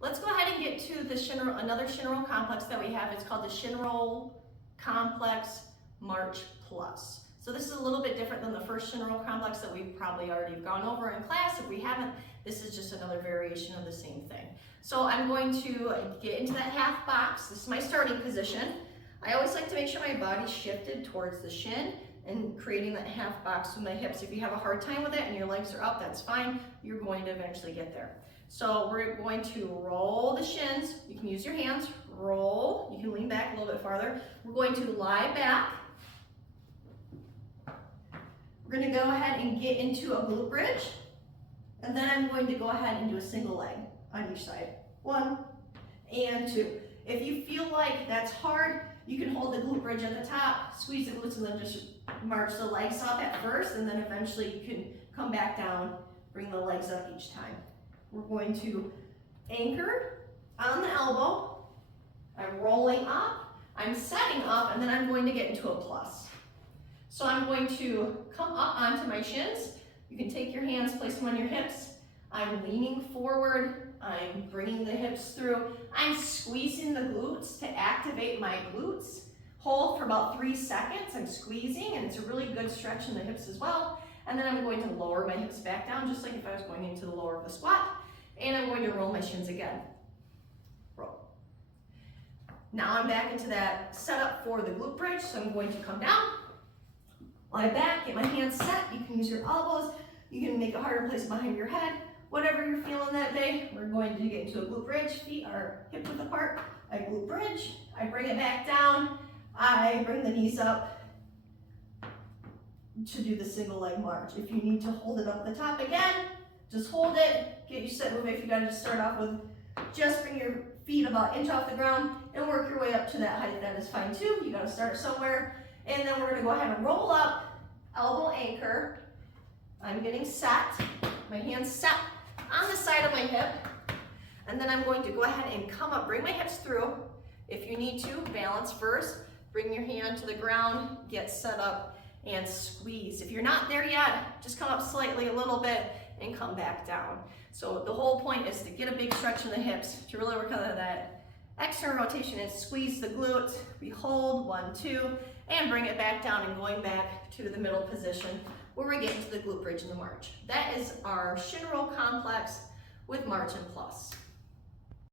Let's go ahead and get to the shin roll, another shin roll complex that we have. It's called the Shin Roll Complex March Plus. So this is a little bit different than the first shin roll complex that we've probably already gone over in class. If we haven't, this is just another variation of the same thing. So I'm going to get into that half box. This is my starting position. I always like to make sure my body's shifted towards the shin and creating that half box with my hips. If you have a hard time with it and your legs are up, that's fine. You're going to eventually get there. So we're going to roll the shins. You can use your hands, roll. You can lean back a little bit farther. We're going to lie back. We're going to go ahead and get into a glute bridge. And then I'm going to go ahead and do a single leg on each side. 1 and 2. If you feel like that's hard, you can hold the glute bridge at the top, squeeze the glutes, and then just march the legs up at first, and then eventually you can come back down, bring the legs up each time. We're going to anchor on the elbow. I'm rolling up, I'm setting up, and then I'm going to get into a plus. So I'm going to come up onto my shins. You can take your hands, place them on your hips. I'm leaning forward. I'm bringing the hips through. I'm squeezing the glutes to activate my glutes. Hold for about 3 seconds. I'm squeezing, and it's a really good stretch in the hips as well. And then I'm going to lower my hips back down, just like if I was going into the lower of the squat. And I'm going to roll my shins again. Roll. Now I'm back into that setup for the glute bridge, so I'm going to come down, lie back, get my hands set. You can use your elbows. You can make a harder place behind your head. Whatever you're feeling that day, we're going to get into a glute bridge. Feet are hip width apart. I glute bridge. I bring it back down. I bring the knees up to do the single leg march. If you need to hold it up at the top again, just hold it. Get your set move. If you got to just start off with, just bring your feet about an inch off the ground and work your way up to that height. That is fine too. You got to start somewhere. And then we're going to go ahead and roll up, elbow anchor. I'm getting set. My hands set on the side of my hip. And then I'm going to go ahead and come up, bring my hips through. If you need to, balance first. Bring your hand to the ground, get set up, and squeeze. If you're not there yet, just come up slightly a little bit and come back down. So the whole point is to get a big stretch in the hips to really work on that external rotation and squeeze the glutes. We hold 1, 2, and bring it back down and going back to the middle position where we get into the glute bridge in the march. That is our shin roll complex with march and plus.